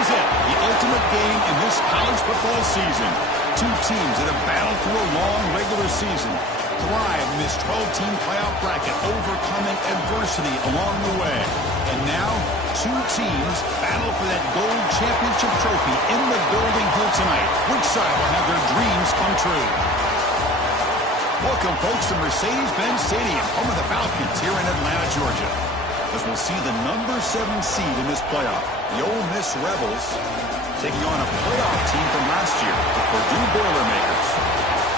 is it, the ultimate game in this college football season. Two teams that have battled through a long regular season, thrive in this 12-team playoff bracket, overcoming adversity along the way. And now, two teams battle for that gold championship trophy in the building here tonight. Which side will have their dreams come true? Welcome, folks, to Mercedes-Benz Stadium, home of the Falcons here in Atlanta, Georgia, as we'll see the number 7 seed in this playoff, the Ole Miss Rebels, taking on a playoff team from last year, the Purdue Boilermakers.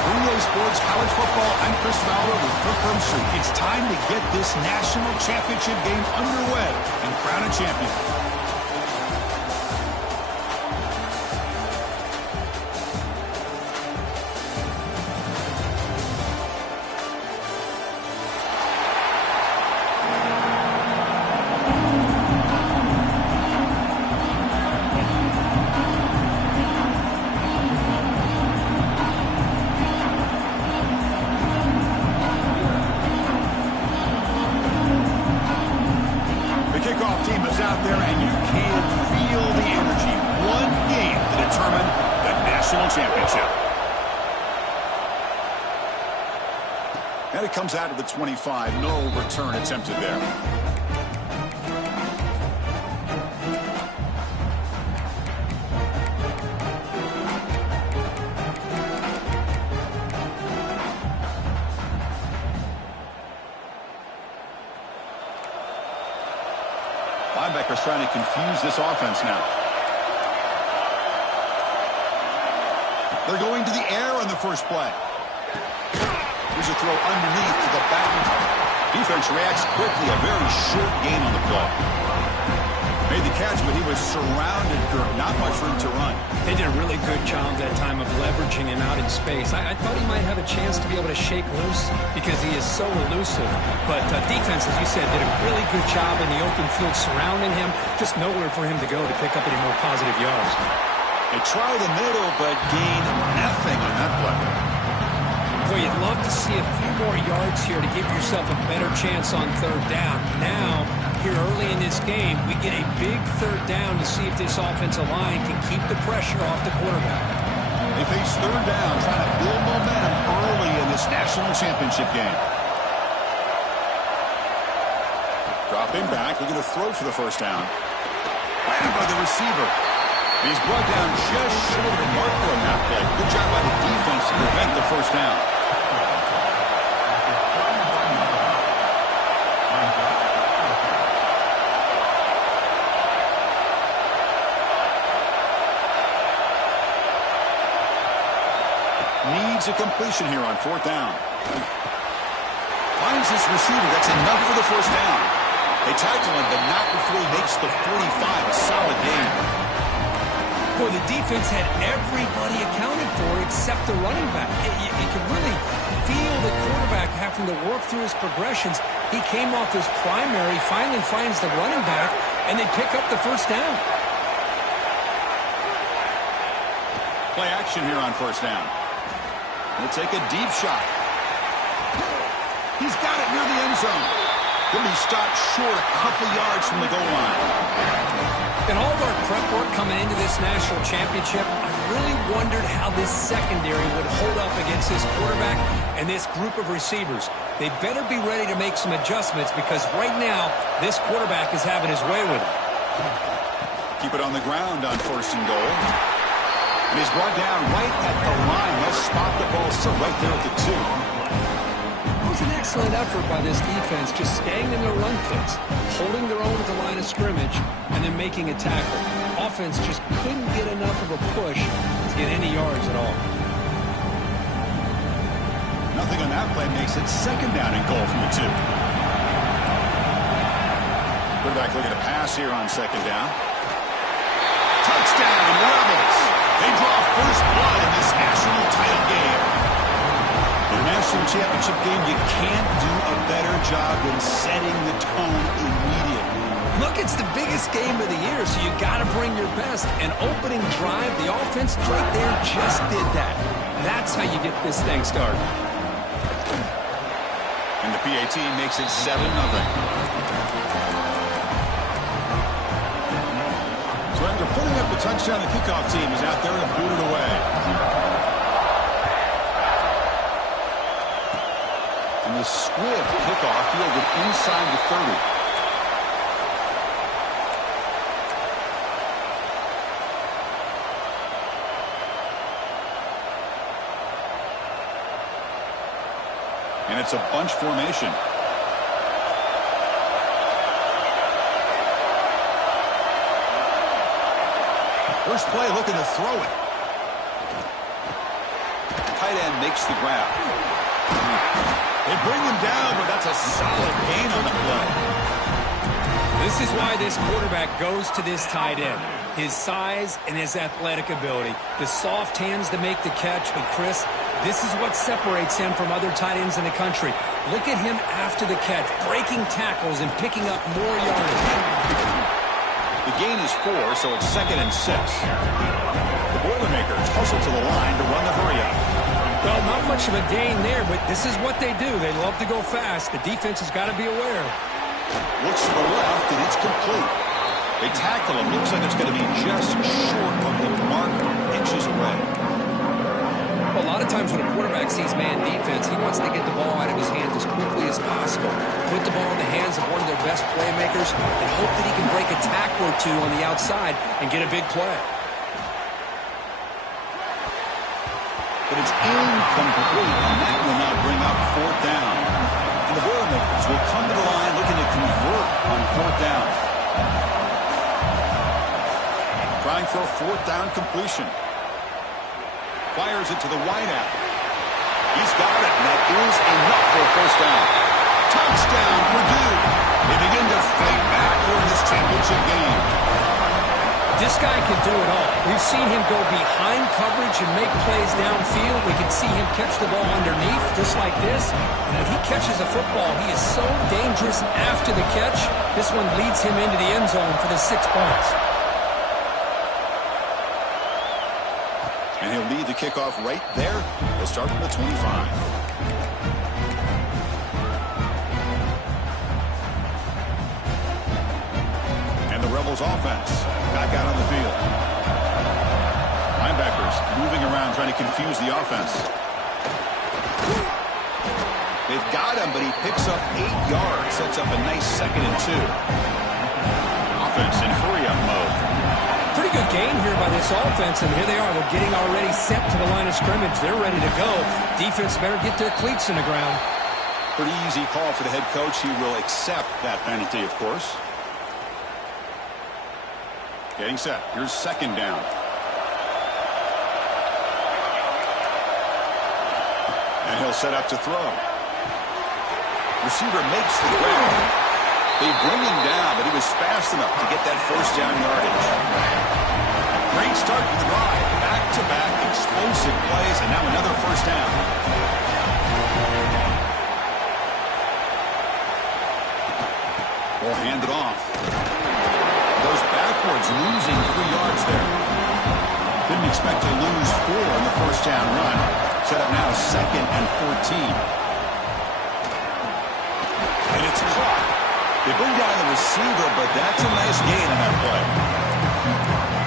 EA Sports College Football, I'm Chris Fowler with Kirk Herbstreit. It's time to get this national championship game underway and crown a champion. And it comes out of the 25. No return attempted there. Linebackers trying to confuse this offense now. They're going to the air on the first play. Here's a throw underneath to the back. Defense reacts quickly. A very short gain on the play. Made the catch, but he was surrounded, Kirk. Not much room to run. They did a really good job that time of leveraging him out in space. I thought he might have a chance to be able to shake loose because he is so elusive. But defense, as you said, did a really good job in the open field surrounding him. Just nowhere for him to go to pick up any more positive yards. They try the middle, but gain nothing on that play. Well, you'd love to see a few more yards here to give yourself a better chance on third down. Now, here early in this game, we get a big third down to see if this offensive line can keep the pressure off the quarterback. They face third down, trying to build momentum early in this national championship game. Dropping back, looking to throw for the first down. Planted by the receiver. He's brought down just short of the marker on that play. Good job by the defense to prevent the first down. Needs a completion here on fourth down. Finds his receiver. That's enough for the first down. They tackle him, but not before he makes the 45. A solid game. Boy, the defense had everybody accounted for except the running back. You could really feel the quarterback having to work through his progressions. He came off his primary, finally finds the running back, and they pick up the first down. Play action here on first down. He'll take a deep shot. He's got it near the end zone. He'll be stopped short a couple yards from the goal line. In all of our prep work coming into this national championship, I really wondered how this secondary would hold up against this quarterback and this group of receivers. They better be ready to make some adjustments because right now, this quarterback is having his way with it. Keep it on the ground on first and goal. And he's brought down right at the line. They'll spot the ball still right there at the 2. It was an excellent effort by this defense, just staying in their run fits, holding their own at the line of scrimmage, and then making a tackle. Offense just couldn't get enough of a push to get any yards at all. Nothing on that play makes it second down and goal from the 2. Quarterback looking to pass here on second down. Touchdown, Rebels! They draw first blood in this national title game. In a national championship game, you can't do a better job than setting the tone immediately. Look, it's the biggest game of the year, so you got to bring your best. An opening drive, the offense right there just did that. That's how you get this thing started. And the PAT makes it 7-0. So after putting up a touchdown, the kickoff team is out there to boot it away. And the swift kickoff fielded inside the 30. And it's a bunch formation. First play looking to throw it. Tight end makes the grab. They bring him down, but that's a solid gain on the play. This is why this quarterback goes to this tight end. His size and his athletic ability. The soft hands to make the catch. But, Chris, this is what separates him from other tight ends in the country. Look at him after the catch, breaking tackles and picking up more yardage. The gain is 4, so it's 2nd and 6. The Boilermakers hustle to the line to run the hurry-up. Well, not much of a gain there, but this is what they do. They love to go fast. The defense has got to be aware. Looks to the left, and it's complete. They tackle him. Looks like it's going to be just short of the mark, inches away. Well, a lot of times when a quarterback sees man defense, he wants to get the ball out of his hands as quickly as possible. Put the ball in the hands of one of their best playmakers and hope that he can break a tackle or two on the outside and get a big play. But it's incomplete, and that will now bring up 4th down. And the Boilermakers will come to the line looking to convert on 4th down. Trying for a 4th down completion. Fires it to the wideout. He's got it, and that is enough for a 1st down. Touchdown, Purdue. They begin to fight back for this championship game. This guy can do it all. We've seen him go behind coverage and make plays downfield. We can see him catch the ball underneath, just like this. And when he catches a football, he is so dangerous after the catch. This one leads him into the end zone for the 6 points. And he'll lead the kickoff right there. He'll start from the 25. And the Rebels offense back out on the field. Linebackers moving around trying to confuse the offense. They've got him, but he picks up 8 yards. Sets up a nice 2nd and 2. Offense in hurry-up mode. Pretty good game here by this offense, and here they are. They're getting already set to the line of scrimmage. They're ready to go. Defense better get their cleats in the ground. Pretty easy call for the head coach. He will accept that penalty, of course. Getting set. Here's 2nd down. And he'll set up to throw. Receiver makes the grab. They bring him down, but he was fast enough to get that 1st down yardage. Great start to the drive. Back-to-back explosive plays, and now another 1st down. We'll hand it off. Goes backwards, losing 3 yards there. Didn't expect to lose 4 in the 1st down run. Set up now 2nd and 14. And it's caught. They bring down the receiver, but that's a nice gain on that play.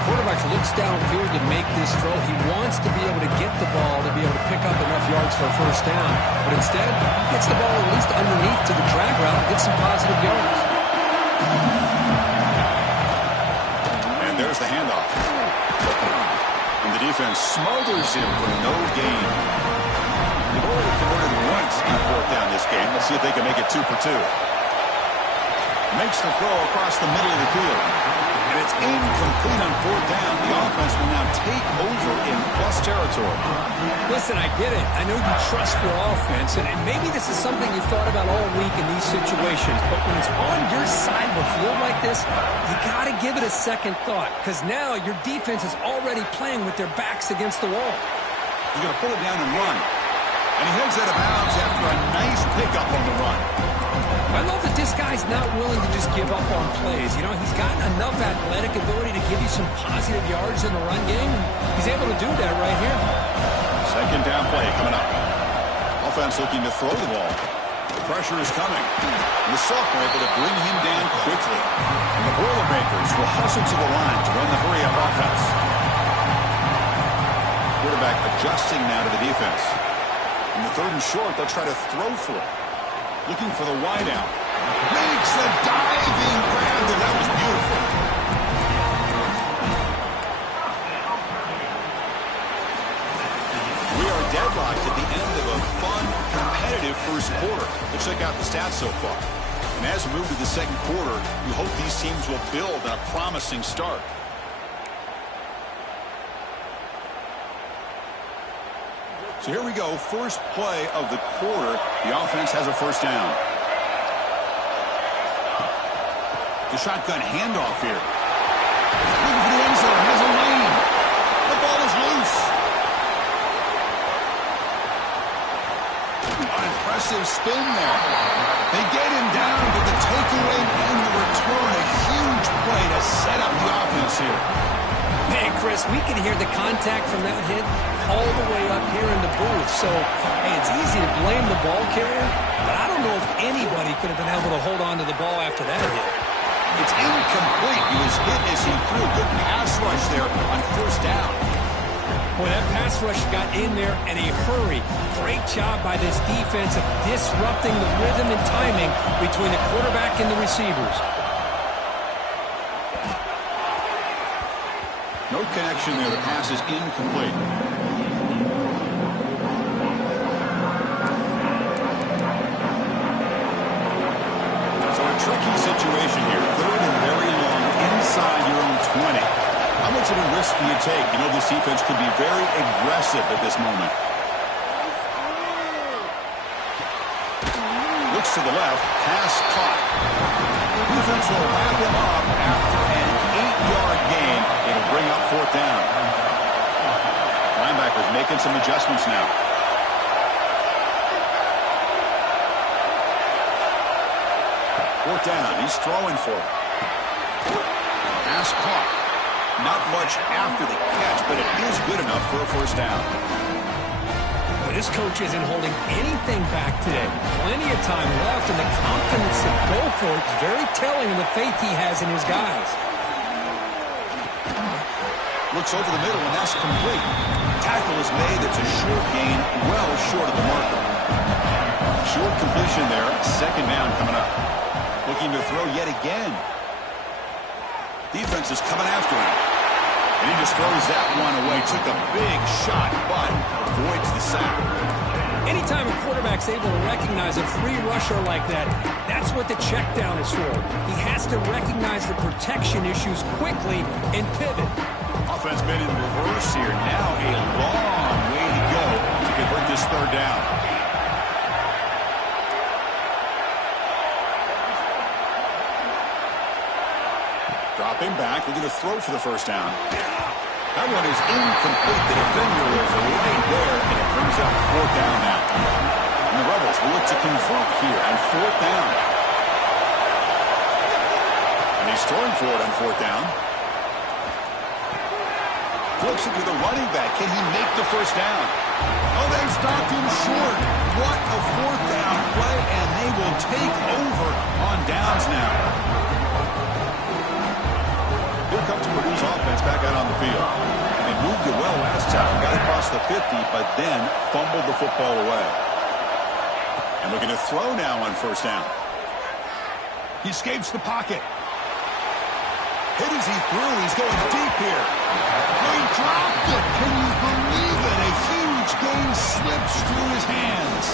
Quarterback looks downfield to make this throw. He wants to be able to get the ball to be able to pick up enough yards for a 1st down. But instead, he gets the ball at least underneath to the drag route and gets some positive yards. And there's the handoff. And the defense smothers him for no gain. They've already converted once on 4th down this game. Let's see if they can make it 2 for 2. Makes the throw across the middle of the field. And it's incomplete on 4th down. The offense will now take over in plus territory. Listen, I get it. I know you trust your offense, and maybe this is something you've thought about all week in these situations. But when it's on your side of the field like this, you got to give it a second thought, because now your defense is already playing with their backs against the wall. He's going to pull it down and run. And he heads out of bounds after a nice pickup on the run. I love that this guy's not willing to just give up on plays. You know, he's got enough athletic ability to give you some positive yards in the run game. He's able to do that right here. 2nd down play coming up. Offense looking to throw the ball. The pressure is coming. And the sophomore able to bring him down quickly. And the Boilermakers will hustle to the line to run the hurry-up offense. Quarterback adjusting now to the defense. In the 3rd and short, they'll try to throw for it. Looking for the wideout. Makes a diving grab there. That was beautiful. We are deadlocked at the end of a fun, competitive first quarter. Let's check out the stats so far. And as we move to the 2nd quarter, we hope these teams will build on a promising start. So here we go, first play of the quarter. The offense has a first down. The shotgun handoff here. Looking for the end zone, has a lane. The ball is loose. Impressive spin there. They get him down to the takeaway and the return. A huge play to set up the offense here. Man, Chris, we can hear the contact from that hit all the way up here in the booth. So, hey, it's easy to blame the ball carrier, but I don't know if anybody could have been able to hold on to the ball after that hit. It's incomplete. He was hit as he threw. Good pass rush there on first down. Boy, that pass rush got in there in a hurry. Great job by this defense of disrupting the rhythm and timing between the quarterback and the receivers. No connection there. The pass is incomplete. So a tricky situation here. 3rd and very long inside your own 20. How much of a risk do you take? You know this defense could be very aggressive at this moment. Looks to the left. Pass caught. Defense will wrap him up after an 8-yard gain. It'll bring up 4th down. Linebackers making some adjustments now. Fourth down. He's throwing for it. Pass caught. Not much after the catch, but it is good enough for a first down. Well, this coach isn't holding anything back today. Plenty of time left, and the confidence to go for it is very telling of the faith he has in his guys. Looks over the middle, and that's complete. Tackle is made. It's a short gain, well short of the marker. Short completion there. 2nd down coming up. Looking to throw yet again. Defense is coming after him. And he just throws that one away. Took a big shot, but avoids the sack. Anytime a quarterback's able to recognize a free rusher like that, that's what the check down is for. He has to recognize the protection issues quickly and pivot. Offense been in reverse here. Now a long way to go to convert this 3rd down. Dropping back, looking to throw for the first down. That one is incomplete. The defender was right there, and it brings up 4th down now. And the Rebels will look to convert here on 4th down. And he's throwing for it on 4th down. Flips it to the running back. Can he make the first down? Oh, they stopped him short. What a 4th down play, and they will take over on downs now. Here comes Purdue's offense back out on the field. They moved it well last time, got across the 50, but then fumbled the football away. And looking to throw now on first down. He escapes the pocket. Hit as he threw. He's going deep here. Oh, he dropped it. Can you believe it? A huge gain slips through his hands.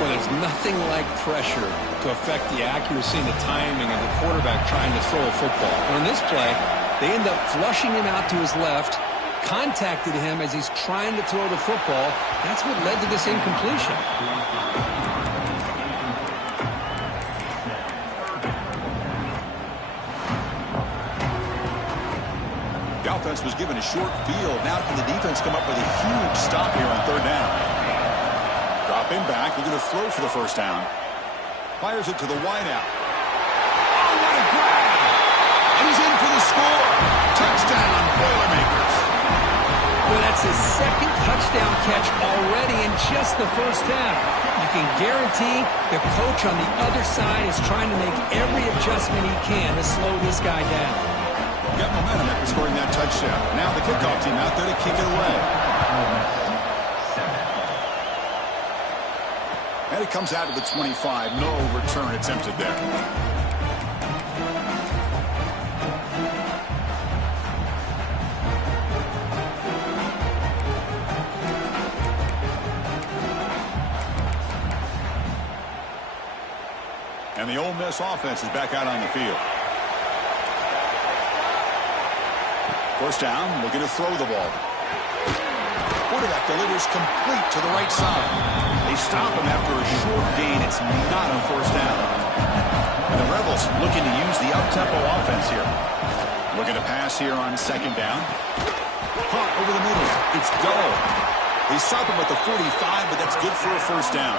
Well, there's nothing like pressure to affect the accuracy and the timing of the quarterback trying to throw a football. But in this play, they end up flushing him out to his left, contacted him as he's trying to throw the football. That's what led to this incompletion. The offense was given a short field. Now can the defense come up with a huge stop here on 3rd down? Dropping back, looking to throw for the first down. Fires it to the wideout. Oh, what a grab! And he's in for the score. Touchdown, Boilermakers. Well, that's his 2nd touchdown catch already in just the first half. You can guarantee the coach on the other side is trying to make every adjustment he can to slow this guy down. get momentum after scoring that touchdown. Now the kickoff team out there to kick it away. And it comes out to the 25. No return attempted there. And the Ole Miss offense is back out on the field. First down, looking to throw the ball. Quarterback delivers complete to the right side. They stop him after a short gain. It's not a first down. And the Rebels looking to use the up-tempo offense here. Looking to pass here on second down. Punt over the middle. It's dull. They stop him at the 45, but that's good for a first down.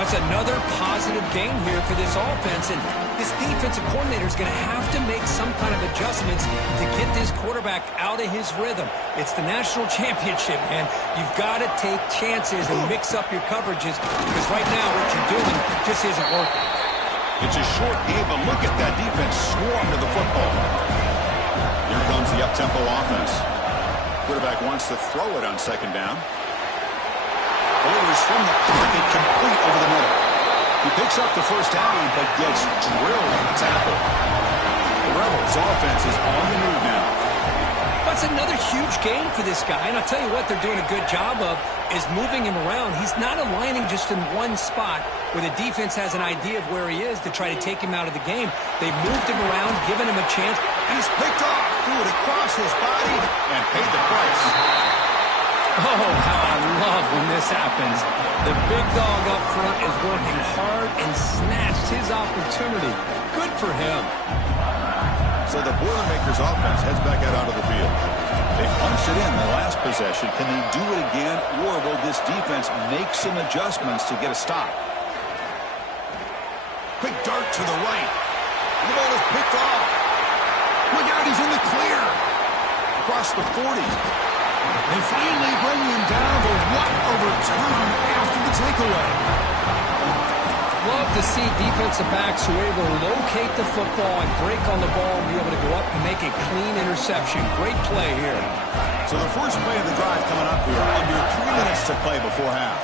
That's another positive game here for this offense, and this defensive coordinator is going to have to make some kind of adjustments to get this quarterback out of his rhythm. It's the national championship, man. You've got to take chances and mix up your coverages, because right now what you're doing just isn't working. It's a short game, but look at that defense swarm to the football. Here comes the up-tempo offense. Quarterback wants to throw it on second down. Delivers from the pocket, complete over the middle. He picks up the first down, but gets drilled on the tackle. The Rebels' offense is on the move now. That's another huge game for this guy, and I'll tell you what they're doing a good job of is moving him around. He's not aligning just in one spot where the defense has an idea of where he is to try to take him out of the game. They've moved him around, given him a chance. He's picked off, threw it across his body, and paid the price. Oh, how I love when this happens. The big dog up front is working hard and snatched his opportunity. Good for him. So the Boilermakers offense heads back out onto the field. They punched it in the last possession. Can they do it again, or will this defense make some adjustments to get a stop? Quick dart to the right. The ball is picked off. Look out, he's in the clear. Across the 40. They finally bring him down, but what a return after the takeaway. Love to see defensive backs who are able to locate the football and break on the ball and be able to go up and make a clean interception. Great play here. So the first play of the drive coming up here. Under 3 minutes to play before half.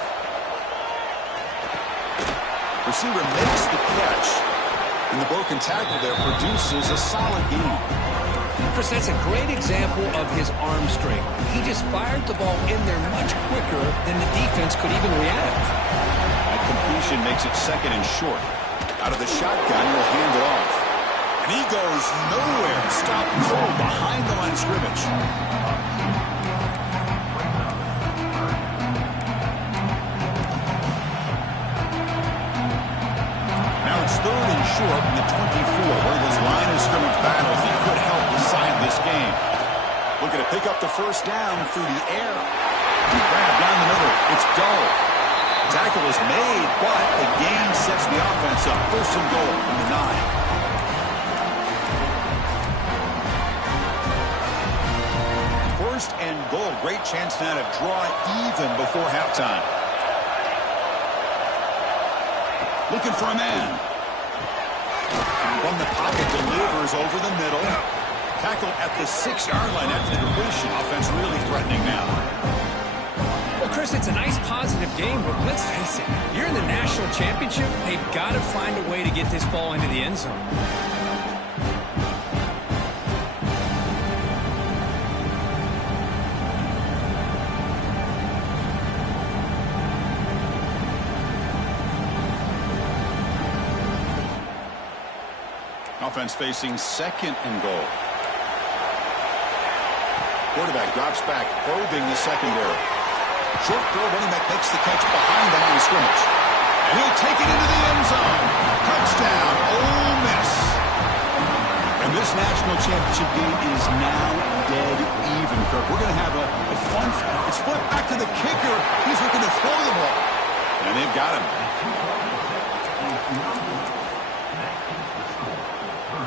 Receiver makes the catch, and the broken tackle there produces a solid gain. Chris, that's a great example of his arm strength. He just fired the ball in there much quicker than the defense could even react. That completion makes it second and short. Out of the shotgun, he'll hand it off. And he goes nowhere. Stopped cold behind the line of scrimmage. Now it's third and short in the 24, where this line of scrimmage battle he could help decide this game. Looking to pick up the first down through the air. Grab down the middle. It's dull. Tackle is made, but the gain sets the offense up. First and goal from the 9. First and goal. Great chance now to draw even before halftime. Looking for a man. From the pocket, delivers over the middle. Tackle at the 6-yard line after the completion. Offense really threatening now. Well, Chris, it's a nice positive game, but let's face it, you're in the national championship. They've got to find a way to get this ball into the end zone. Offense facing second and goal. Quarterback drops back, probing the secondary. Short throw, running back makes the catch behind the line of scrimmage. And he'll take it into the end zone. Touchdown, Ole Miss. And this national championship game is now dead even, Kirk. We're going to have a fun. It's flipped back to the kicker. He's looking to throw the ball. And they've got him.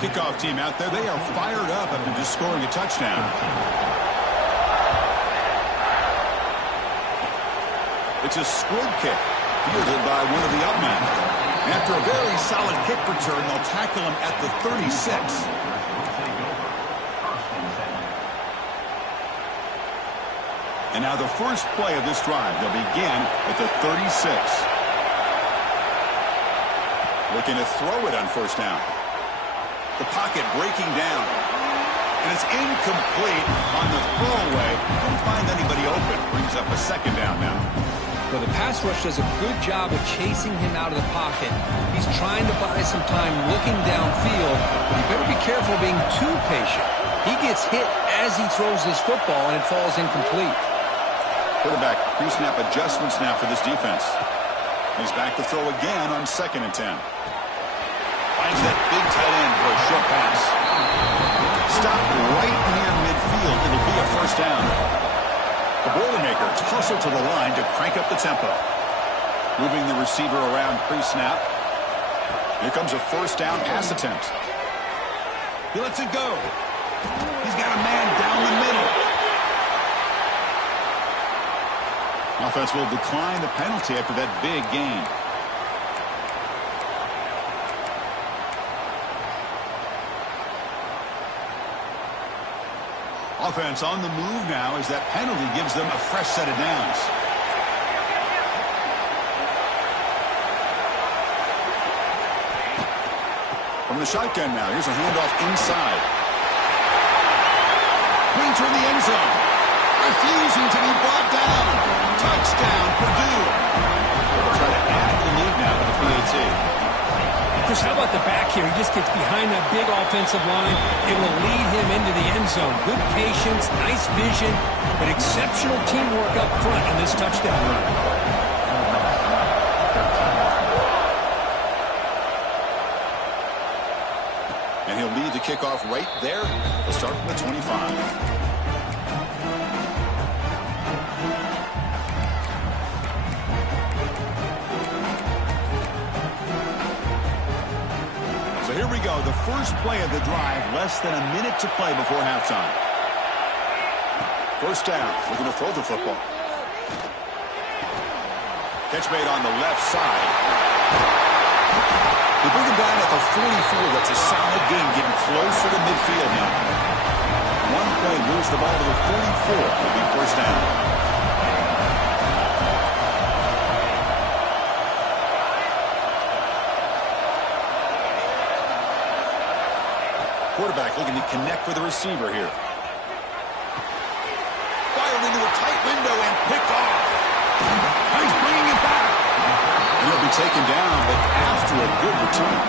Kickoff team out there. They are fired up after just scoring a touchdown. It's a squib kick, fielded by one of the up men. After a very solid kick return, they'll tackle him at the 36. And now the first play of this drive. They'll begin at the 36. Looking to throw it on first down. The pocket breaking down. And it's incomplete on the throwaway. Couldn't find anybody open. Brings up a second down now. Well, the pass rush does a good job of chasing him out of the pocket. He's trying to buy some time looking downfield, but he better be careful being too patient. He gets hit as he throws this football, and it falls incomplete. Quarterback pre-snap adjustments now for this defense. He's back to throw again on 2nd and 10. Finds that big tight end for a short pass. Stopped right near midfield. It'll be a first down. The Boilermakers hustle to the line to crank up the tempo. Moving the receiver around pre-snap. Here comes a first down pass attempt. He lets it go. He's got a man down the middle. Offense will decline the penalty after that big gain. Offense on the move now as that penalty gives them a fresh set of downs. From the shotgun now, here's a handoff inside. Clean through the end zone. Refusing to be brought down. Touchdown, Purdue. They'll try to add the lead now with the PAT. Chris, how about the back here? He just gets behind that big offensive line. It will lead him into the end zone. Good patience, nice vision, but exceptional teamwork up front on this touchdown run. And he'll lead the kickoff right there. He'll start from the 25. So here we go, the first play of the drive, less than a minute to play before halftime. First down, looking to throw the football. Catch made on the left side. They bring him down at the 44. That's a solid gain, getting closer to midfield now. One play moves the ball to the 44. It'll be first down. Quarterback looking to connect with the receiver here. Fired into a tight window and picked off. He's bringing it back. And he'll be taken down, but after a good return.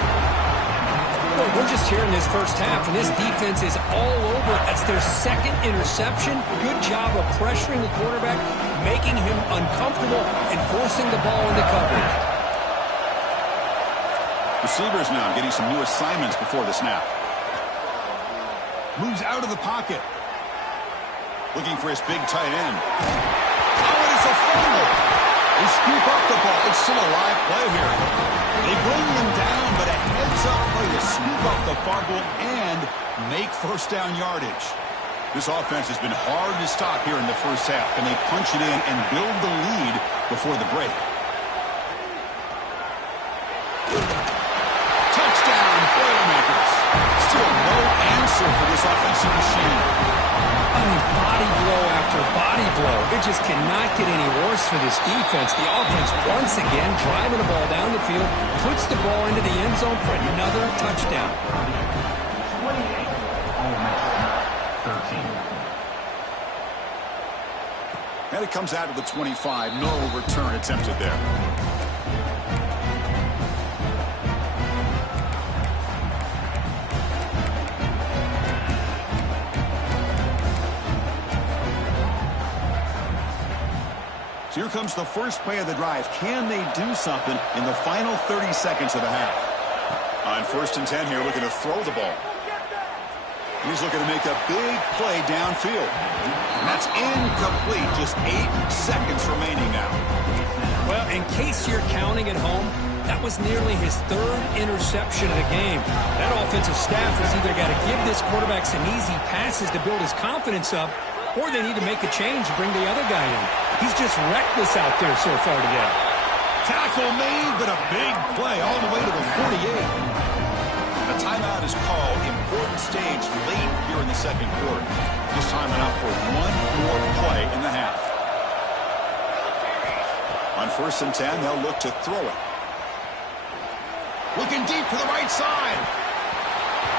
Well, we're just here in this first half, and this defense is all over. That's their second interception. Good job of pressuring the quarterback, making him uncomfortable, and forcing the ball into coverage. Receivers now getting some new assignments before the snap. Moves out of the pocket. Looking for his big tight end. Oh, and it's a fumble. They scoop up the ball. It's still a live play here. They bring him down, but a heads-up play to scoop up the fumble and make first down yardage. This offense has been hard to stop here in the first half. Can they punch it in and build the lead before the break? Touchdown, Boilermakers. Still no answer for this offensive machine. I mean, body blow after body blow. It just cannot get any worse for this defense. The offense, once again, driving the ball down the field, puts the ball into the end zone for another touchdown. 28, Ole Miss, 13. And it comes out of the 25. No return attempted there. So here comes the first play of the drive. Can they do something in the final 30 seconds of the half? On 1st and 10 here, looking to throw the ball. He's looking to make a big play downfield. And that's incomplete. Just 8 seconds remaining now. Well, in case you're counting at home, that was nearly his 3rd interception of the game. That offensive staff has either got to give this quarterback some easy passes to build his confidence up, or they need to make a change and bring the other guy in. He's just reckless out there so far today. Tackle made, but a big play all the way to the 48. A timeout is called. Important stage late here in the second quarter. Just time enough for one more play in the half. On 1st and 10, they'll look to throw it. Looking deep to the right side.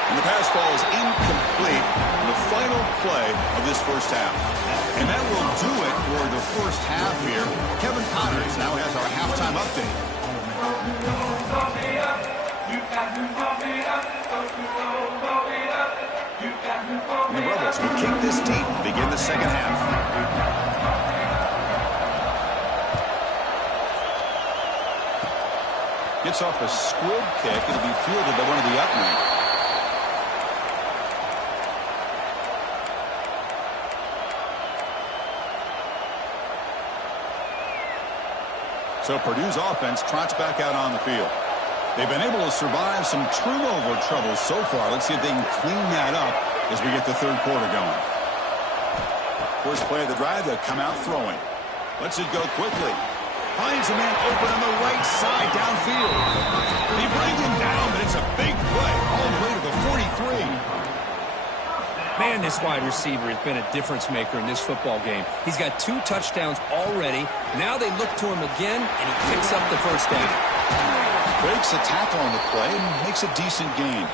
And the pass falls incomplete in the final play of this first half. And that will do it for the first half here. Kevin Connors now has our halftime update. And the Rebels will kick this deep to begin the second half. Gets off a squib kick. It'll be fielded by one of the up men. So Purdue's offense trots back out on the field. They've been able to survive some turnover troubles so far. Let's see if they can clean that up as we get the third quarter going. First play of the drive, they'll come out throwing. Lets it go quickly. Finds a man open on the right side downfield. He brings him down, but it's a big play all the way to the 43. Man, this wide receiver has been a difference maker in this football game. He's got 2 touchdowns already. Now they look to him again, and he picks up the first down. Breaks a tackle on the play and makes a decent gain.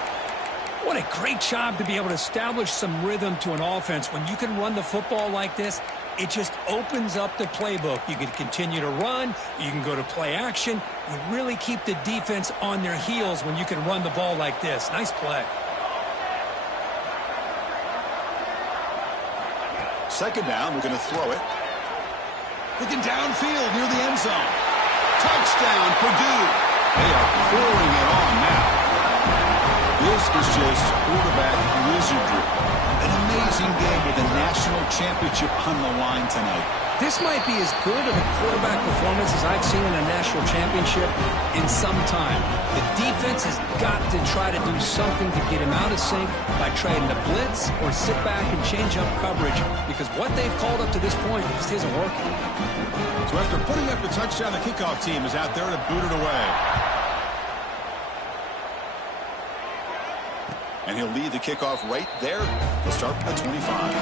What a great job to be able to establish some rhythm to an offense. When you can run the football like this, it just opens up the playbook. You can continue to run. You can go to play action. You really keep the defense on their heels when you can run the ball like this. Nice play. Second down, we're going to throw it. Looking downfield near the end zone. Touchdown, Purdue. They are pouring it on now. This is just quarterback wizardry. An amazing game with a national championship on the line tonight. This might be as good of a quarterback performance as I've seen in a national championship in some time. The defense has got to try to do something to get him out of sync by trying to blitz or sit back and change up coverage, because what they've called up to this point just isn't working. So after putting up the touchdown, the kickoff team is out there to boot it away. And he'll lead the kickoff right there. He'll start from the 25.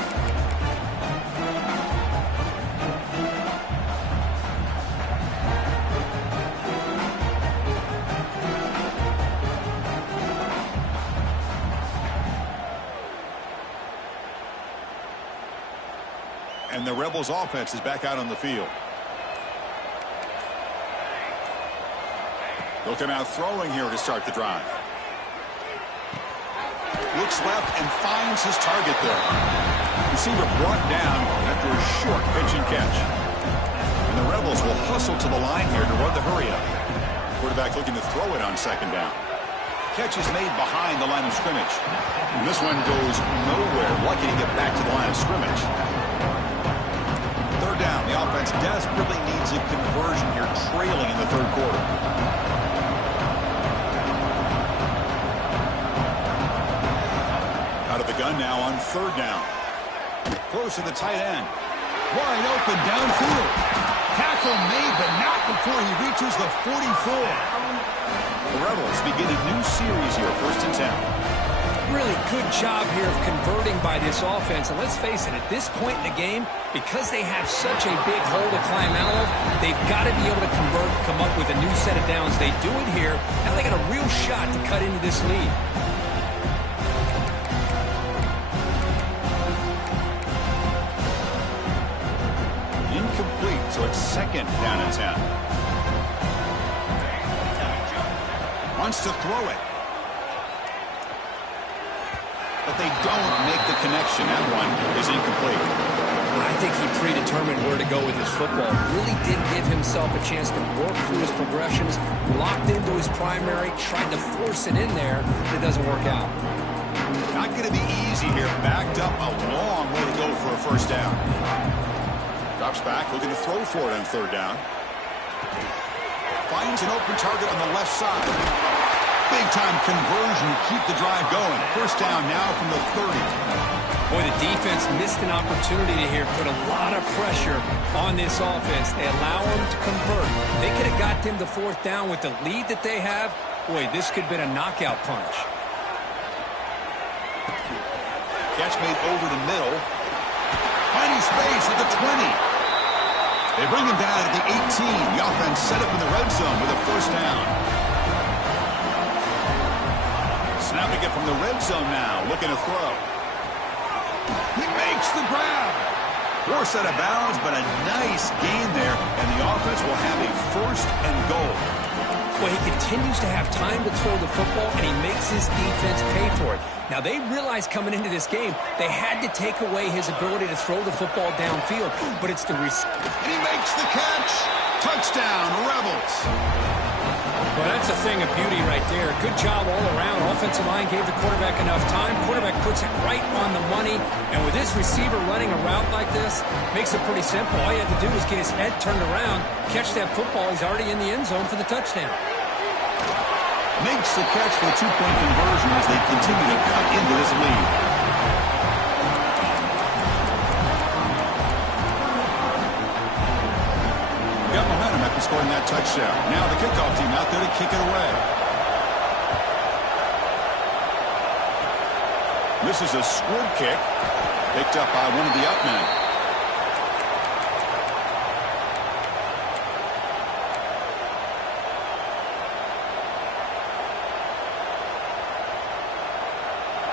And the Rebels offense is back out on the field. They'll come out throwing here to start the drive. Looks left and finds his target there. Receiver brought down after a short pitch and catch. And the Rebels will hustle to the line here to run the hurry-up. Quarterback looking to throw it on second down. Catch is made behind the line of scrimmage. And this one goes nowhere. Lucky to get back to the line of scrimmage. Third down. The offense desperately needs a conversion here, trailing in the third quarter. Out of the gun now on third down. Close to the tight end. Wide open downfield. Tackle made, but not before he reaches the 44. The Rebels begin a new series here, 1st and 10. Really good job here of converting by this offense. And let's face it, at this point in the game, because they have such a big hole to climb out of, they've got to be able to convert, come up with a new set of downs. They do it here. Now they got a real shot to cut into this lead. Incomplete, so it's second down and 10. Wants to throw it. But they don't make the connection. That one is incomplete. I think he predetermined where to go with his football. Really did give himself a chance to work through his progressions, locked into his primary, tried to force it in there, but it doesn't work out. Not going to be easy here. Backed up a long way to go for a first down. Drops back, looking to throw for it on third down. Finds an open target on the left side. Big-time conversion to keep the drive going. First down now from the 30. Boy, the defense missed an opportunity to here put a lot of pressure on this offense. They allow them to convert. They could have got them the fourth down with the lead that they have. Boy, this could have been a knockout punch. Catch made over the middle. Finding space at the 20. They bring him down at the 18. The offense set up in the red zone with a first down. Snapping it from the red zone now, looking to throw. He makes the grab. Forced out of bounds, but a nice gain there, and the offense will have a first and goal. Well, he continues to have time to throw the football, and he makes his defense pay for it. Now, they realized coming into this game, they had to take away his ability to throw the football downfield, but it's the And he makes the catch. Touchdown, Rebels. Well, that's a thing of beauty right there. Good job all around. Offensive line gave the quarterback enough time. Quarterback puts it right on the money. And with this receiver running a route like this, makes it pretty simple. All you have to do is get his head turned around, catch that football. He's already in the end zone for the touchdown. Makes the catch for the two-point conversion as they continue to cut into this lead. Got momentum after scoring that touchdown. Now the kickoff team out there to kick it away. This is a squib kick picked up by one of the up men.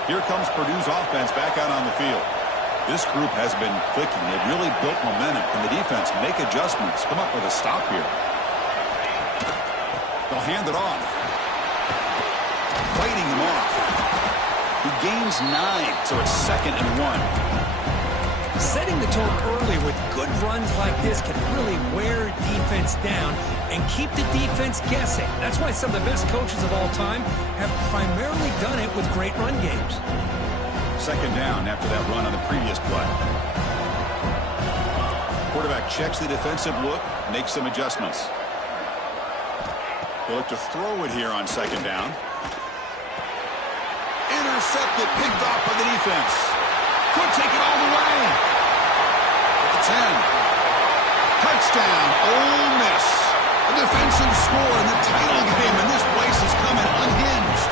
Here comes Purdue's offense back out on the field. This group has been clicking. They've really built momentum. Can the defense make adjustments? Come up with a stop here. They'll hand it off. Fighting him off. He gains 9, so it's 2nd and 1. Setting the tone early with good runs like this can really wear defense down and keep the defense guessing. That's why some of the best coaches of all time have primarily done it with great run games. 2nd down after that run on the previous play. Quarterback checks the defensive look, makes some adjustments. He'll look to throw it here on 2nd down. Intercepted, picked off by the defense. Could take it all the way. At the 10. Touchdown, Ole Miss. A defensive score in the title game, and this place is coming unhinged.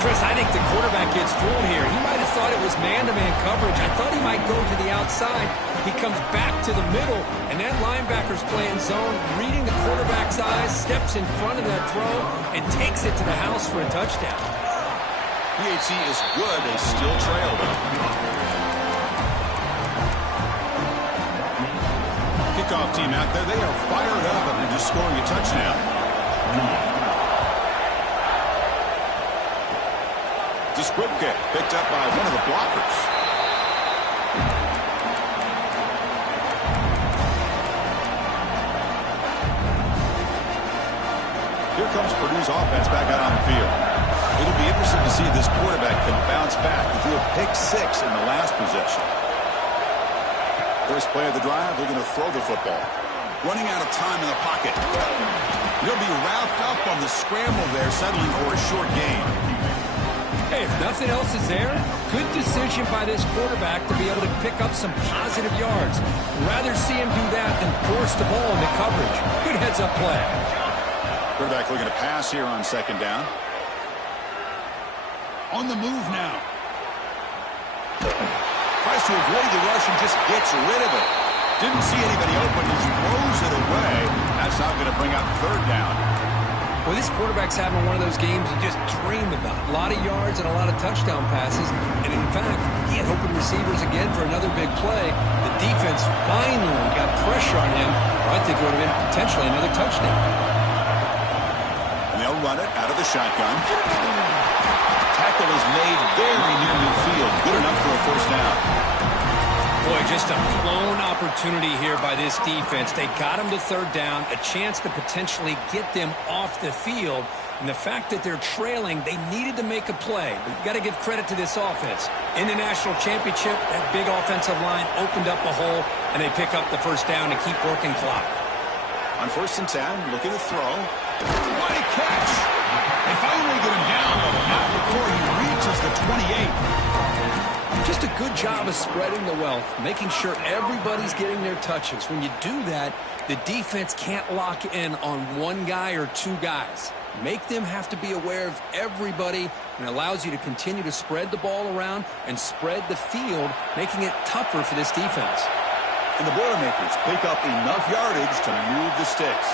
Chris, I think the quarterback gets fooled here. He might have thought it was man-to-man coverage. I thought he might go to the outside. He comes back to the middle, and that linebacker's playing zone, reading the quarterback's eyes, steps in front of that throw, and takes it to the house for a touchdown. PHC is good. They still trail, though. Kickoff team out there. They are fired up after just scoring a touchdown. The squib kick picked up by one of the blockers. Here comes Purdue's offense back out on the field. It'll be interesting to see if this quarterback can bounce back. He threw a pick 6 in the last possession. First play of the drive, they're going to throw the football. Running out of time in the pocket. He'll be wrapped up on the scramble there, settling for a short gain. Hey, if nothing else is there, good decision by this quarterback to be able to pick up some positive yards. Rather see him do that than force the ball into coverage. Good heads-up play. Quarterback looking to pass here on 2nd down. On the move now. Tries to avoid the rush and just gets rid of it. Didn't see anybody open, just throws it away. That's not going to bring out 3rd down. Well, this quarterback's having one of those games you just dream about. A lot of yards and a lot of touchdown passes. And in fact, he had open receivers again for another big play. The defense finally got pressure on him. I think it would have been potentially another touchdown. And they'll run it out of the shotgun. Tackle is made very near midfield. Good enough for a 1st down. Boy, just a blown opportunity here by this defense. They got him to 3rd down, a chance to potentially get them off the field. And the fact that they're trailing, they needed to make a play. But you got to give credit to this offense. In the national championship, that big offensive line opened up a hole, and they pick up the 1st down and keep working clock. On 1st and 10, looking to throw. What a catch! They finally get him down, but not before he reaches the 28. Just a good job of spreading the wealth, making sure everybody's getting their touches. When you do that, the defense can't lock in on one guy or 2 guys. Make them have to be aware of everybody, and allows you to continue to spread the ball around and spread the field, making it tougher for this defense. And the Boilermakers pick up enough yardage to move the sticks.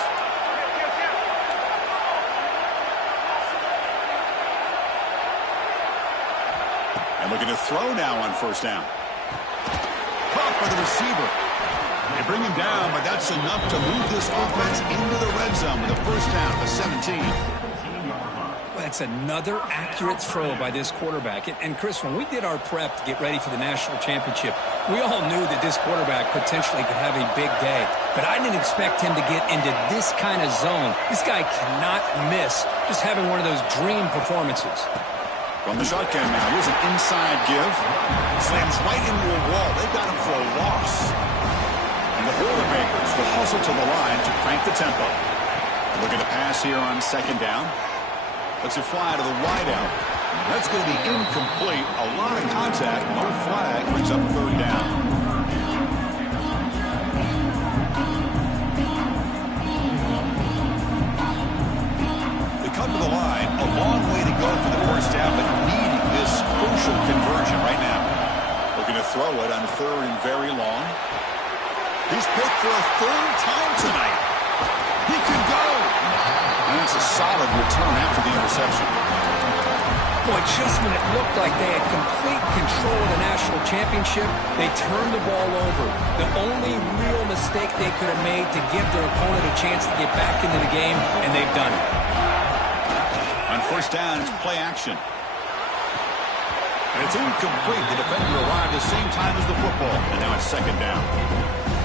And looking to throw now on first down. Caught by the receiver. They bring him down, but that's enough to move this offense into the red zone with a first down at the 17. That's another accurate throw by this quarterback. And Chris, when we did our prep to get ready for the national championship, we all knew that this quarterback potentially could have a big day. But I didn't expect him to get into this kind of zone. This guy cannot miss just having one of those dream performances. From the shotgun now, here's an inside give. Slams right into a wall. They've got him for a loss. And the Boilermakers will hustle to the line to crank the tempo. Looking to pass here on second down. Lets it fly to the wideout. That's going to be incomplete. A lot of contact. No flag. Brings up third down. They come to the line. A long way to go for the first down, but needing this crucial conversion right now. Looking to throw it on third and very long. He's picked for a third time tonight. He can go. And it's a solid return after the interception. Boy, just when it looked like they had complete control of the national championship, they turned the ball over. The only real mistake they could have made to give their opponent a chance to get back into the game, and they've done it. On first down, it's play action. And it's incomplete. The defender arrived the same time as the football, and now it's second down.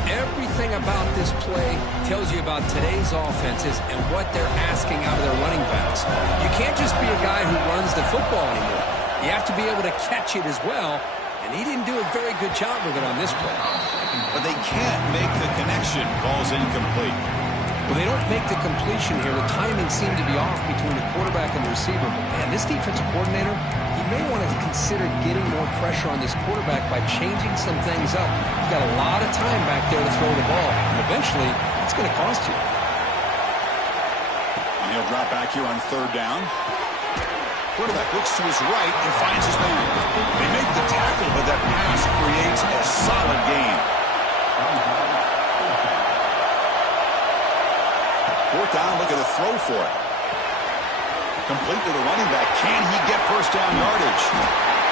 Everything about this play tells you about today's offenses and what they're asking out of their running backs. You can't just be a guy who runs the football anymore. You have to be able to catch it as well, and he didn't do a very good job of it on this play. But they can't make the connection. Ball's incomplete. Well, they don't make the completion here. The timing seemed to be off between the quarterback and the receiver. And this defensive coordinator, he may want to consider getting more pressure on this quarterback by changing some things up. He's got a lot of time back there to throw the ball, and eventually it's going to cost you. And he'll drop back here on third down. Quarterback looks to his right and finds his man. They make the tackle, but that pass creates a solid gain. Fourth down, looking to throw for it. Complete to the running back. Can he get first down yardage?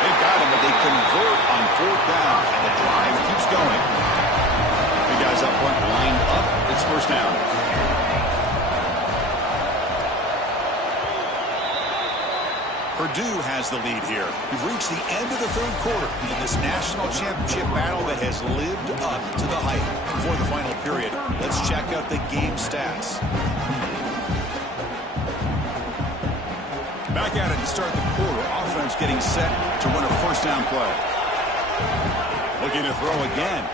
They've got him, but they convert on fourth down, and the drive keeps going. The guys up front lined up. It's first down. Purdue has the lead here. We've reached the end of the third quarter in this national championship battle that has lived up to the hype. Before the final period, let's check out the game stats. Back at it to start the quarter. Offense getting set to run a first down play. Looking to throw again.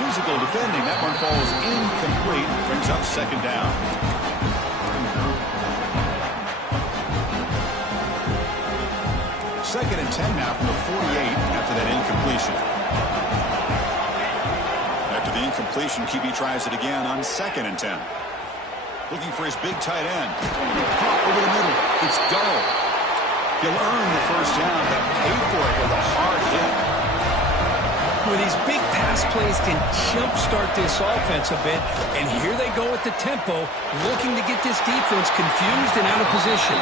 Physical defending. That one falls incomplete. Brings up second down. Second and 10 now from the 48 after that incompletion. After the incompletion, QB tries it again on second and 10. Looking for his big tight end. Caught over the middle. It's dull. He'll earn the first down, but pay for it with a hard hit. Well, these big pass plays can jumpstart this offense a bit, and here they go at the tempo, looking to get this defense confused and out of position.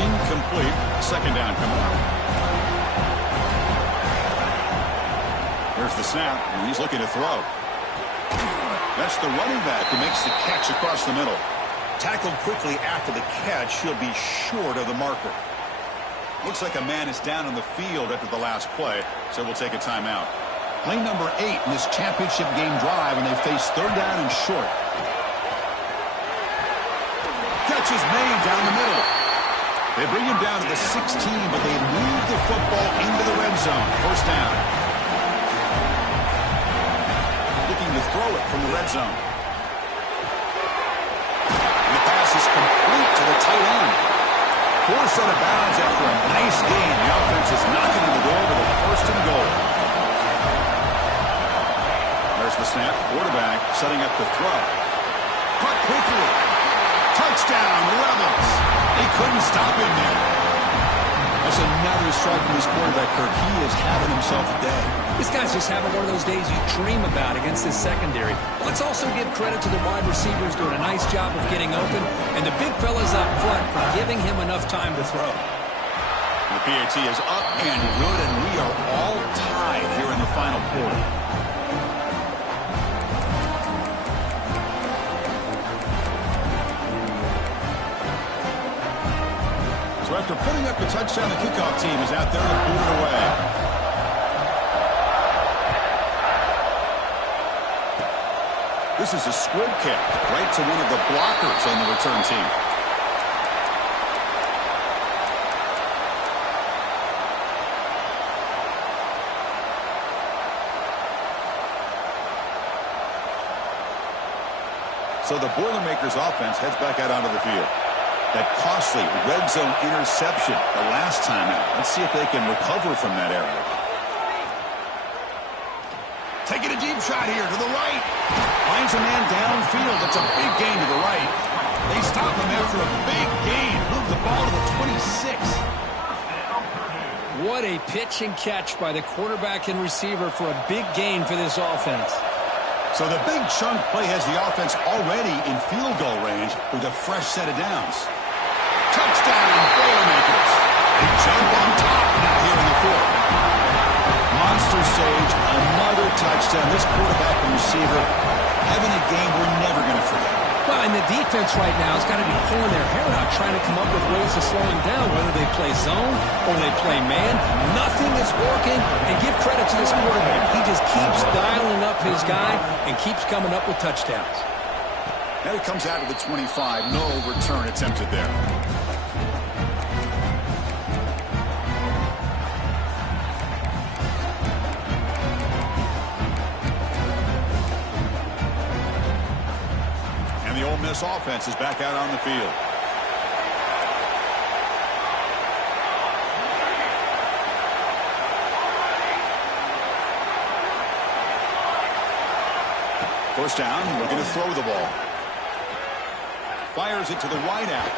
Incomplete. Second down coming up. There's the snap, and he's looking to throw. That's the running back who makes the catch across the middle. Tackled quickly after the catch, he'll be short of the marker. Looks like a man is down on the field after the last play, so we'll take a timeout. Play number 8 in this championship game drive, and they face third down and short. Catch is made down the middle. They bring him down to the 16, but they move the football into the red zone. First down. Looking to throw it from the red zone. And the pass is complete to the tight end. Forced out of bounds after a nice gain. The offense is knocking on the door with a first and goal. There's the snap. Quarterback setting up the throw. Caught quickly. Touchdown, Rebels. They couldn't stop him there. That's another strike from his quarterback, Kirk. He is having himself a day. This guy's just having one of those days you dream about against his secondary. Let's also give credit to the wide receivers doing a nice job of getting open, and the big fellas up front for giving him enough time to throw. The PAT is up and good, and we are all tied here in the final quarter. So after putting up the touchdown, the kickoff team is out there to boot it away. This is a squib kick right to one of the blockers on the return team. So the Boilermakers offense heads back out onto the field. That costly red zone interception the last time out. Let's see if they can recover from that area. Taking a deep shot here to the right. Finds a man downfield. That's a big gain to the right. They stop him after a big gain. Move the ball to the 26. What a pitch and catch by the quarterback and receiver for a big gain for this offense. So the big chunk play has the offense already in field goal range with a fresh set of downs. Touchdown, Boilermakers. They jump on top now here in the fourth. Monster Sage, another touchdown. This quarterback and receiver having a game we're never going to forget. Well, and the defense right now has got to be pulling their hair out, trying to come up with ways to slow him down, whether they play zone or they play man. Nothing is working, and give credit to this quarterback. He just keeps dialing up his guy and keeps coming up with touchdowns. Now he comes out of the 25. No return attempted there. And the Ole Miss offense is back out on the field. First down, we're going to throw the ball. Fires it to the wideout.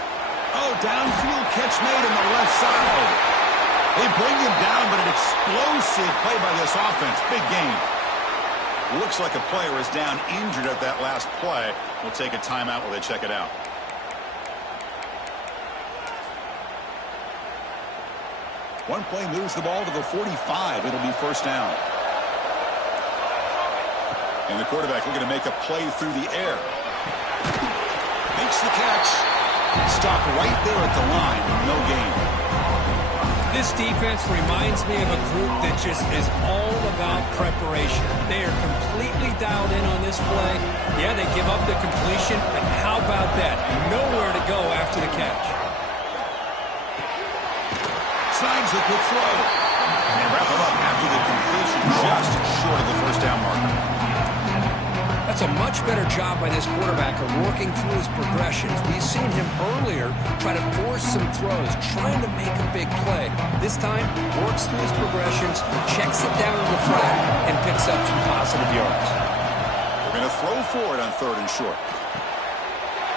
Oh, downfield catch made on the left side. They bring him down, but an explosive play by this offense. Big gain. Looks like a player is down injured at that last play. We'll take a timeout while they check it out. One play moves the ball to the 45. It'll be first down. And the quarterback looking to make a play through the air. Makes the catch. Stopped right there at the line. No gain. This defense reminds me of a group that just is all about preparation. They are completely dialed in on this play. Yeah, they give up the completion, but how about that? Nowhere to go after the catch. Signs the quick throw. And wrap it up after the completion, just short of the first down marker. That's a much better job by this quarterback of working through his progressions. We've seen him earlier try to force some throws, trying to make a big play. This time, works through his progressions, checks it down in the flat, and picks up some positive yards. We're going to throw for it on third and short.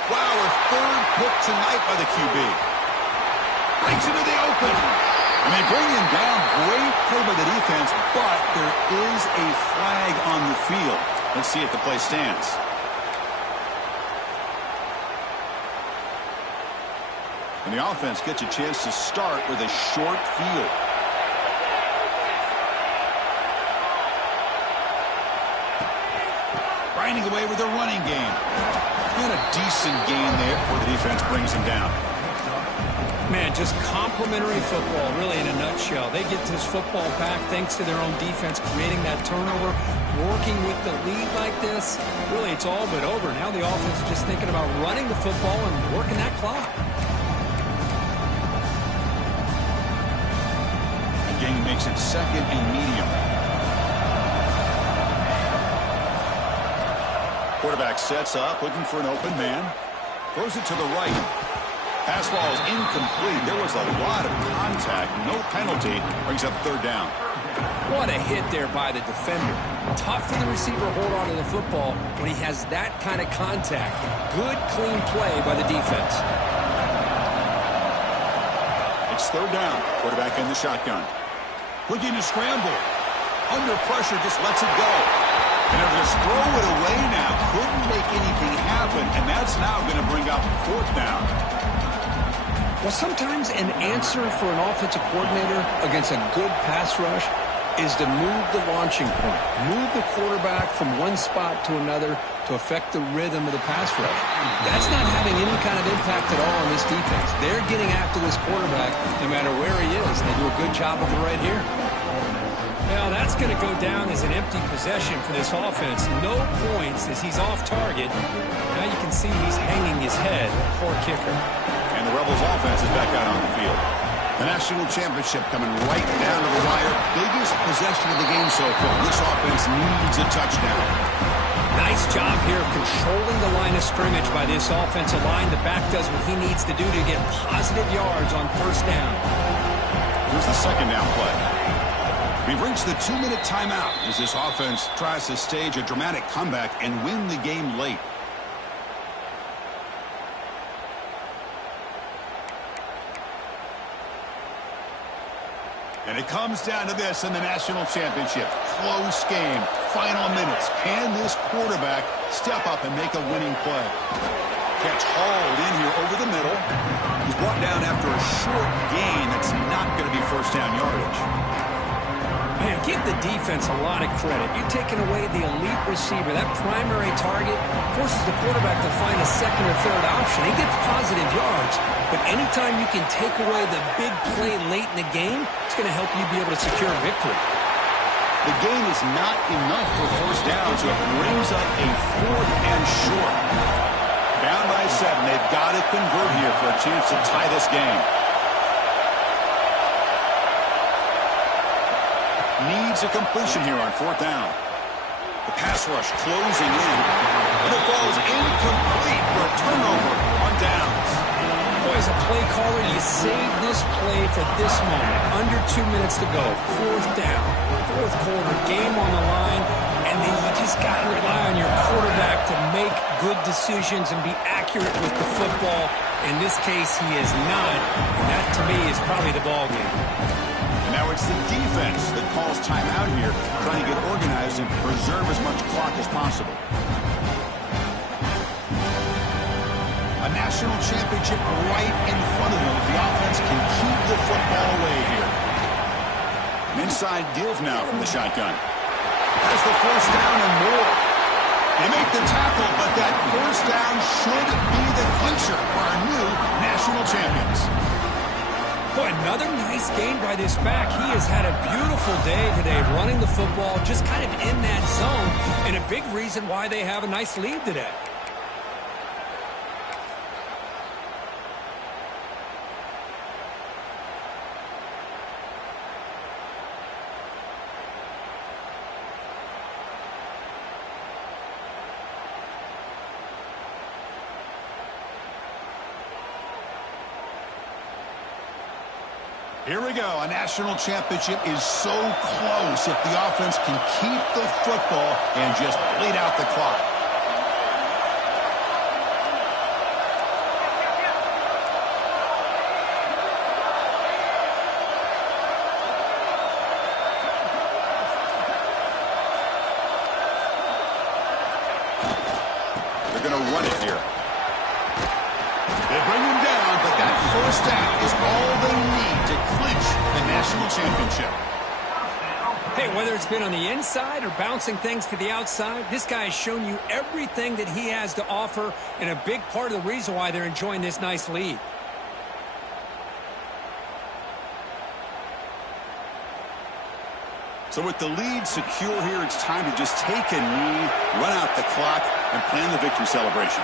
Wow, a third pick tonight by the QB. Breaks into the open. And they bring him down. Great play by the defense, but there is a flag on the field. Let's see if the play stands. And the offense gets a chance to start with a short field. Grinding away with a running game. And a decent gain there before the defense brings him down. Man, just complimentary football, really, in a nutshell. They get this football back thanks to their own defense, creating that turnover, working with the lead like this. Really, it's all but over. Now the offense is just thinking about running the football and working that clock. The game makes it second and medium. Quarterback sets up, looking for an open man. Throws it to the right. Pass ball is incomplete. There was a lot of contact. No penalty. Brings up third down. What a hit there by the defender. Tough for the receiver to hold on to the football when he has that kind of contact. Good, clean play by the defense. It's third down. Quarterback in the shotgun. Looking to scramble. Under pressure, just lets it go. And they'll just throw it away now. Couldn't make anything happen, and that's now going to bring up fourth down. Well, sometimes an answer for an offensive coordinator against a good pass rush is to move the launching point. Move the quarterback from one spot to another to affect the rhythm of the pass rush. That's not having any kind of impact at all on this defense. They're getting after this quarterback no matter where he is. They do a good job of it right here. Well, that's going to go down as an empty possession for this offense. No points as he's off target. Now you can see he's hanging his head. Poor kicker. And the Rebels offense is back out on the field. The national championship coming right down to the wire. Biggest possession of the game so far. This offense needs a touchdown. Nice job here of controlling the line of scrimmage by this offensive line. The back does what he needs to do to get positive yards on first down. Here's the second down play. We've reached the 2-minute timeout as this offense tries to stage a dramatic comeback and win the game late. And it comes down to this in the national championship. Close game. Final minutes. Can this quarterback step up and make a winning play? Catch hauled in here over the middle. He's brought down after a short gain. That's not going to be first down yardage. Man, give the defense a lot of credit. You're taking away the elite receiver. That primary target forces the quarterback to find a second or third option. He gets positive yards, but anytime you can take away the big play late in the game, it's going to help you be able to secure a victory. The gain is not enough for first down, so it brings up a fourth and short. Down by 7. They've got to convert here for a chance to tie this game. Needs a completion here on fourth down. The pass rush closing in. And it falls incomplete for a turnover on downs. Boy, as a play caller, you save this play for this moment. Under 2 minutes to go. Fourth down. Fourth quarter. Game on the line. And then you just got to rely on your quarterback to make good decisions and be accurate with the football. In this case, he is not. And that, to me, is probably the ball game. Now it's the defense that calls timeout here, trying to get organized and preserve as much clock as possible. A national championship right in front of them if the offense can keep the football away here. An inside give now from the shotgun. Has the first down and more. They make the tackle, but that first down should be the clincher for our new national champions. Boy, another nice game by this back. He has had a beautiful day today running the football, just kind of in that zone, and a big reason why they have a nice lead today. Here we go. A national championship is so close if the offense can keep the football and just bleed out the clock. They're going to run it here. They bring him down, but that first down is all they need to clinch the national championship. Hey, whether it's been on the inside or bouncing things to the outside, this guy has shown you everything that he has to offer, and a big part of the reason why they're enjoying this nice lead. So with the lead secure here, it's time to just take a knee, run out the clock, and plan the victory celebration.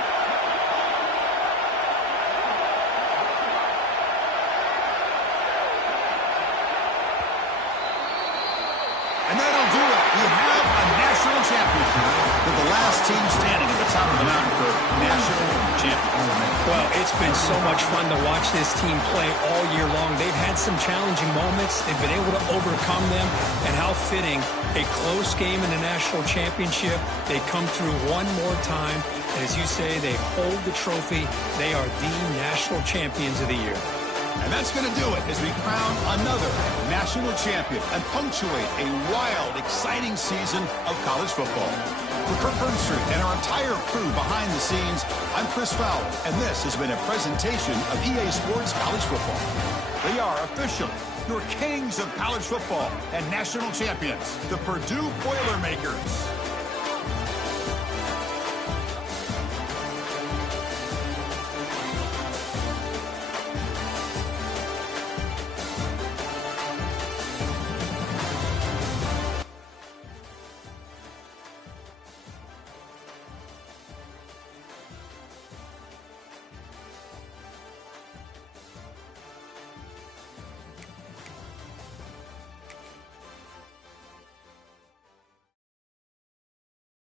And that'll do it. We have a national championship with the last team standing at the top of the mountain for national championship. Well, it's It's been so much fun to watch this team play all year long. They've had some challenging moments. They've been able to overcome them. And how fitting, a close game in the national championship. They come through one more time. And as you say, they hold the trophy. They are the national champions of the year. And that's going to do it as we crown another national champion and punctuate a wild, exciting season of college football. For Kirk Burnstreet and our entire crew behind the scenes, I'm Chris Fowler, and this has been a presentation of EA Sports College Football. They are official, your kings of college football and national champions, the Purdue Boilermakers.